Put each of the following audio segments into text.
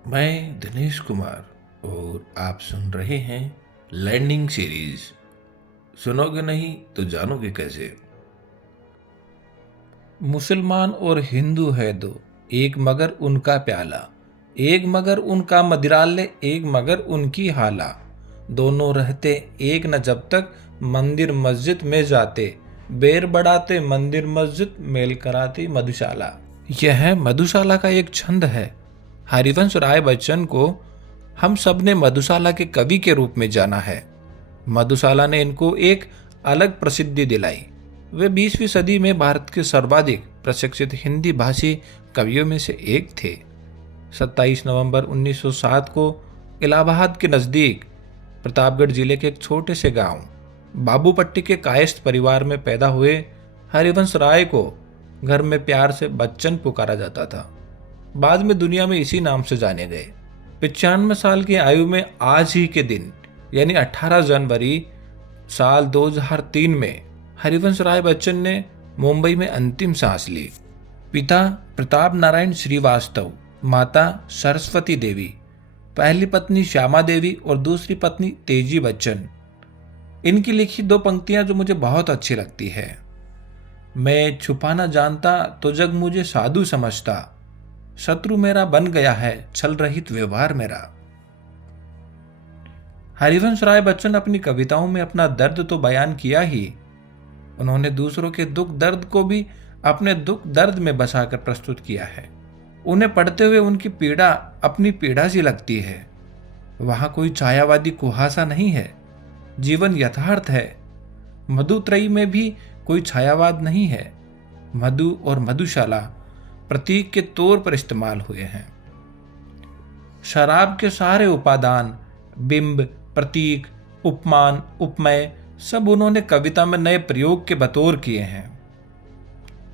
मैं दिनेश कुमार और आप सुन रहे हैं लैंडिंग सीरीज। सुनोगे नहीं तो जानोगे कैसे। मुसलमान और हिंदू है दो, एक मगर उनका प्याला, एक मगर उनका मदिराले, एक मगर उनकी हाला। दोनों रहते एक न जब तक मंदिर मस्जिद में जाते, बेर बढ़ाते मंदिर मस्जिद, मेल कराती मधुशाला। यह मधुशाला का एक छंद है। हरिवंश राय बच्चन को हम सब ने मधुशाला के कवि के रूप में जाना है। मधुशाला ने इनको एक अलग प्रसिद्धि दिलाई। वे 20वीं सदी में भारत के सर्वाधिक प्रशिक्षित हिंदी भाषी कवियों में से एक थे। 27 नवंबर 1907 को इलाहाबाद के नज़दीक प्रतापगढ़ जिले के एक छोटे से गांव बाबूपट्टी के कायस्थ परिवार में पैदा हुए हरिवंश राय को घर में प्यार से बच्चन पुकारा जाता था। बाद में दुनिया में इसी नाम से जाने गए। 95 साल की आयु में आज ही के दिन यानी 18 जनवरी साल 2003 में हरिवंश राय बच्चन ने मुंबई में अंतिम सांस ली। पिता प्रताप नारायण श्रीवास्तव, माता सरस्वती देवी, पहली पत्नी श्यामा देवी और दूसरी पत्नी तेजी बच्चन। इनकी लिखी दो पंक्तियां जो मुझे बहुत अच्छी लगती है। मैं छुपाना जानता तो जग मुझे साधु समझता, शत्रु मेरा बन गया है छल रहित व्यवहार मेरा। हरिवंश राय बच्चन अपनी कविताओं में अपना दर्द तो बयान किया ही, उन्होंने दूसरों के दुख दर्द को भी अपने दुख दर्द में बसाकर प्रस्तुत किया है। उन्हें पढ़ते हुए उनकी पीड़ा अपनी पीड़ा सी लगती है। वहां कोई छायावादी कुहासा नहीं है, जीवन यथार्थ है। मधुत्रयी में भी कोई छायावाद नहीं है। मधु और मधुशाला प्रतीक के तौर पर इस्तेमाल हुए हैं। शराब के सारे उपादान, बिंब, प्रतीक, उपमान, उपमय सब उन्होंने कविता में नए प्रयोग के बतौर किए हैं।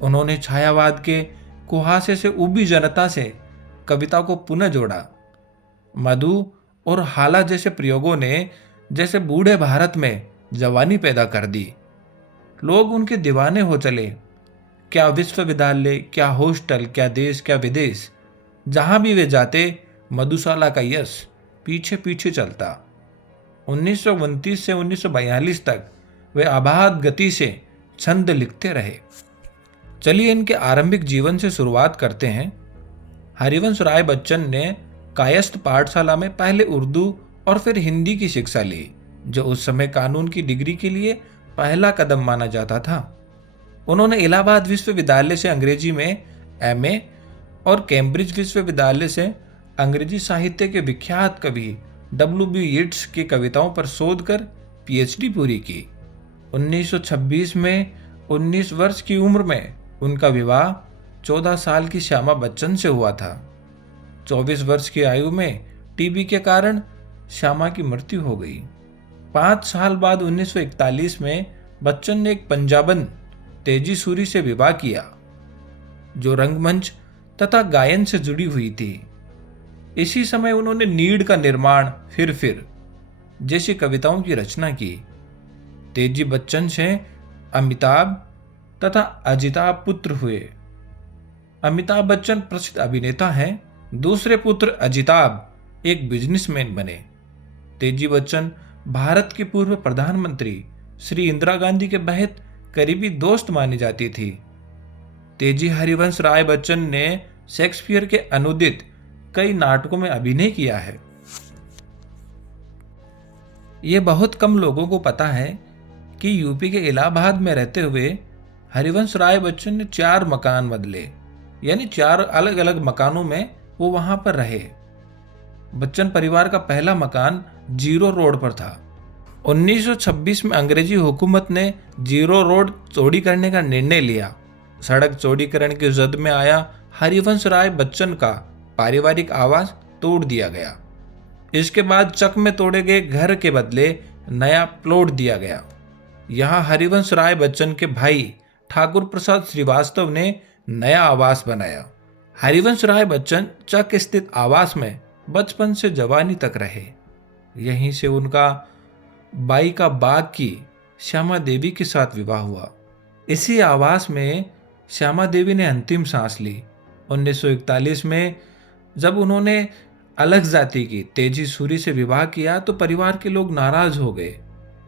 उन्होंने छायावाद के कुहासे से उबी जनता से कविता को पुनः जोड़ा। मधु और हाला जैसे प्रयोगों ने जैसे बूढ़े भारत में जवानी पैदा कर दी। लोग उनके दीवाने हो चले। क्या विश्वविद्यालय, क्या हॉस्टल, क्या देश, क्या विदेश, जहां भी वे जाते मधुशाला का यश पीछे पीछे चलता। 1929 से 1942 तक वे अबाध गति से छंद लिखते रहे। चलिए इनके आरंभिक जीवन से शुरुआत करते हैं। हरिवंश राय बच्चन ने कायस्थ पाठशाला में पहले उर्दू और फिर हिंदी की शिक्षा ली, जो उस समय कानून की डिग्री के लिए पहला कदम माना जाता था। उन्होंने इलाहाबाद विश्वविद्यालय से अंग्रेजी में एमए और कैम्ब्रिज विश्वविद्यालय से अंग्रेजी साहित्य के विख्यात कवि W.B. येट्स की कविताओं पर शोध कर पीएचडी पूरी की। 1926 में 19 वर्ष की उम्र में उनका विवाह 14 साल की श्यामा बच्चन से हुआ था। 24 वर्ष की आयु में टीबी के कारण श्यामा की मृत्यु हो गई। 5 साल बाद 1941 में बच्चन ने एक पंजाबन तेजी सूरी से विवाह किया, जो रंगमंच तथा गायन से जुड़ी हुई थी। इसी समय उन्होंने नीड़ का निर्माण, फिर जैसी कविताओं की रचना की। तेजी बच्चन से अमिताभ तथा अजिताभ पुत्र हुए। अमिताभ बच्चन प्रसिद्ध अभिनेता हैं। दूसरे पुत्र अजिताभ एक बिजनेसमैन बने। तेजी बच्चन भारत की पूर्व प्रधानमंत्री श्री इंदिरा गांधी के बेहद करीबी दोस्त मानी जाती थी। तेजी हरिवंश राय बच्चन ने शेक्सपियर के अनुदित कई नाटकों में अभिनय किया है। ये बहुत कम लोगों को पता है कि यूपी के इलाहाबाद में रहते हुए हरिवंश राय बच्चन ने 4 मकान बदले, यानी 4 अलग अलग मकानों में वो वहां पर रहे। बच्चन परिवार का पहला मकान जीरो रोड पर था। 1926 में अंग्रेजी हुकूमत ने जीरो रोड चौड़ी करने का निर्णय लिया। सड़क चौड़ीकरण की जद में आया हरिवंश राय बच्चन का पारिवारिक आवास तोड़ दिया गया। इसके बाद चक में तोड़े गए घर के बदले नया प्लॉट दिया गया। यहाँ हरिवंश राय बच्चन के भाई ठाकुर प्रसाद श्रीवास्तव ने नया आवास बनाया। हरिवंश राय बच्चन चक स्थित आवास में बचपन से जवानी तक रहे। यहीं से उनका बाई का बाग की श्यामा देवी के साथ विवाह हुआ। इसी आवास में श्यामा देवी ने अंतिम सांस ली। 1941 में जब उन्होंने अलग जाति की तेजी सूरी से विवाह किया तो परिवार के लोग नाराज हो गए।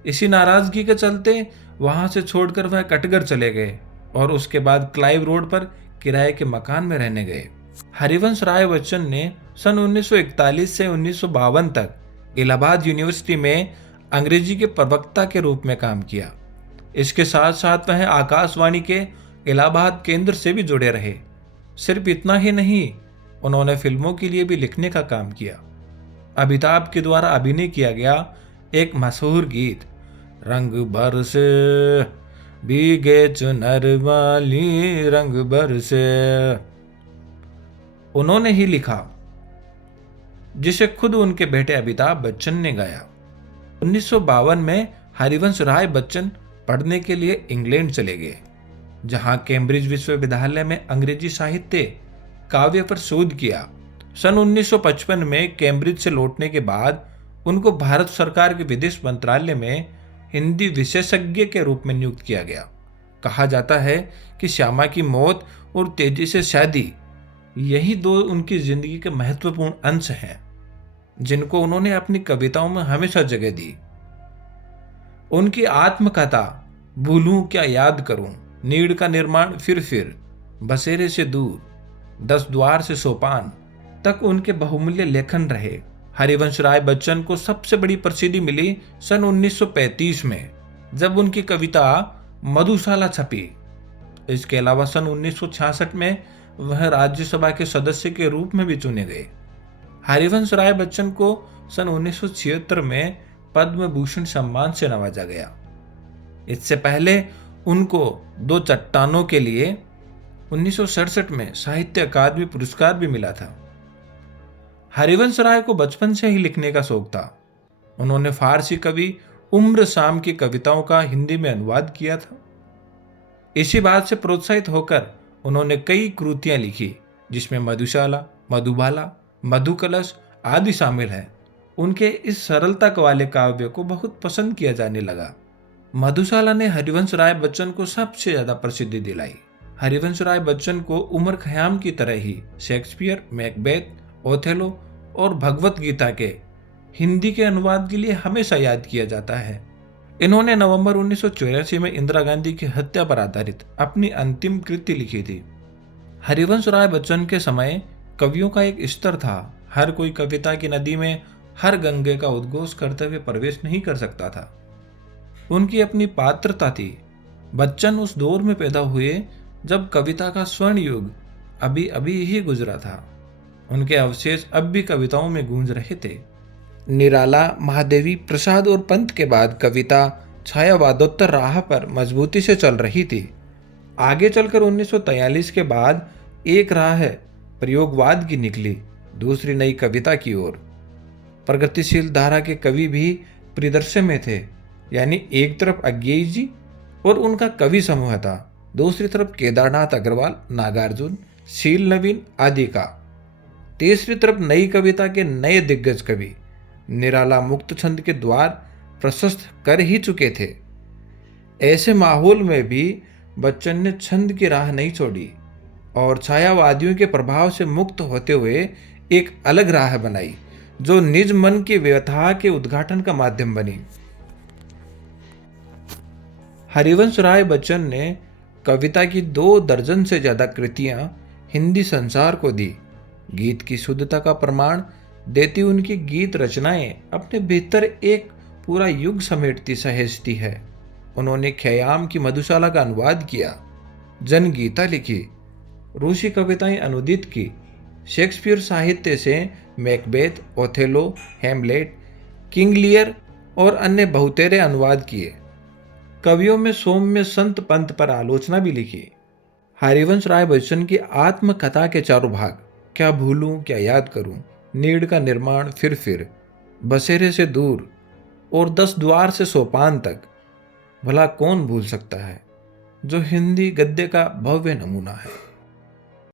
इसी नाराजगी के चलते वहां से छोड़कर वह कटघर चले गए और उसके बाद क्लाइव रोड पर किराए के मकान में रहने गए। हरिवंश राय बच्चन ने सन 1941 से 1952 तक इलाहाबाद यूनिवर्सिटी में अंग्रेजी के प्रवक्ता के रूप में काम किया। इसके साथ साथ वह आकाशवाणी के इलाहाबाद केंद्र से भी जुड़े रहे। सिर्फ इतना ही नहीं, उन्होंने फिल्मों के लिए भी लिखने का काम किया। अमिताभ के द्वारा अभिनय किया गया एक मशहूर गीत रंग बरसे भीगे चुनर वाली रंग बरसे उन्होंने ही लिखा, जिसे खुद उनके बेटे अमिताभ बच्चन ने गाया। 1952 में हरिवंश राय बच्चन पढ़ने के लिए इंग्लैंड चले गए, जहां कैम्ब्रिज विश्वविद्यालय में अंग्रेजी साहित्य काव्य पर शोध किया। सन 1955 में कैम्ब्रिज से लौटने के बाद उनको भारत सरकार के विदेश मंत्रालय में हिंदी विशेषज्ञ के रूप में नियुक्त किया गया। कहा जाता है कि श्यामा की मौत और तेजी से शादी, यही दो उनकी जिंदगी के महत्वपूर्ण अंश हैं, जिनको उन्होंने अपनी कविताओं में हमेशा जगह दी। उनकी आत्मकथा भूलूं क्या याद करूं, नीड़ का निर्माण फिर, बसेरे से दूर, 10 द्वार से सोपान तक उनके बहुमूल्य लेखन रहे। हरिवंश राय बच्चन को सबसे बड़ी प्रसिद्धि मिली सन 1935 में, जब उनकी कविता मधुशाला छपी। इसके अलावा सन 1966 में वह राज्यसभा के सदस्य के रूप में भी चुने गए। हरिवंश राय बच्चन को सन 1976 में पद्म भूषण सम्मान से नवाजा गया। इससे पहले उनको 2 चट्टानों के लिए 1967 में साहित्य अकादमी पुरस्कार भी मिला था। हरिवंश राय को बचपन से ही लिखने का शौक था। उन्होंने फारसी कवि उम्र शाम की कविताओं का हिंदी में अनुवाद किया था। इसी बात से प्रोत्साहित होकर उन्होंने कई कृतियां लिखी, जिसमें मधुशाला, मधुबाला, मधुकलश आदि शामिल हैं। उनके इस सरलता वाले काव्य को बहुत पसंद किया जाने लगा। मधुशाला ने हरिवंश राय बच्चन को सबसे ज्यादा प्रसिद्धि दिलाई। हरिवंश राय बच्चन को उमर खयाम की तरह ही शेक्सपियर, मैकबेथ, ओथेलो और भगवत गीता के हिंदी के अनुवाद के लिए हमेशा याद किया जाता है। इन्होंने नवंबर 1984 में इंदिरा गांधी की हत्या पर आधारित अपनी अंतिम कृति लिखी थी। हरिवंश राय बच्चन के समय कवियों का एक स्तर था। हर कोई कविता की नदी में हर गंगे का उद्घोष करते हुए प्रवेश नहीं कर सकता था। उनकी अपनी पात्रता थी। बच्चन उस दौर में पैदा हुए जब कविता का स्वर्ण युग अभी अभी ही गुजरा था। उनके अवशेष अब भी कविताओं में गूंज रहे थे। निराला, महादेवी, प्रसाद और पंत के बाद कविता छायावादोत्तर राह पर मजबूती से चल रही थी। आगे चलकर 1943 के बाद एक राह प्रयोगवाद की निकली, दूसरी नई कविता की ओर। प्रगतिशील धारा के कवि भी परिदृश्य में थे, यानी एक तरफ अज्ञेय जी और उनका कवि समूह था, दूसरी तरफ केदारनाथ अग्रवाल, नागार्जुन, शील नवीन आदि का, तीसरी तरफ नई कविता के नए दिग्गज कवि। निराला मुक्त छंद के द्वार प्रशस्त कर ही चुके थे। ऐसे माहौल में भी बच्चन ने छंद की राह नहीं छोड़ी और छायावादियों के प्रभाव से मुक्त होते हुए एक अलग राह बनाई, जो निज मन की व्यथा के उद्घाटन का माध्यम बनी। हरिवंश राय बच्चन ने कविता की 2 दर्जन से ज्यादा कृतियां हिंदी संसार को दी। गीत की शुद्धता का प्रमाण देती उनकी गीत रचनाएं अपने भीतर एक पूरा युग समेटती सहेजती है। उन्होंने ख्याम की मधुशाला का अनुवाद किया, जनगीता लिखी, रूसी कविताएं अनुदित की, शेक्सपियर साहित्य से Macbeth, Othello, Hamlet, King Lear और अन्य बहुतेरे अनुवाद किए। कवियों में सौम्य संत पंत पर आलोचना भी लिखी। हरिवंश राय बच्चन की आत्मकथा के 4 भाग, क्या भूलूं क्या याद करूं, नीड़ का निर्माण फिर, बसेरे से दूर और 10 द्वार से सोपान तक, भला कौन भूल सकता है, जो हिंदी गद्य का भव्य नमूना है।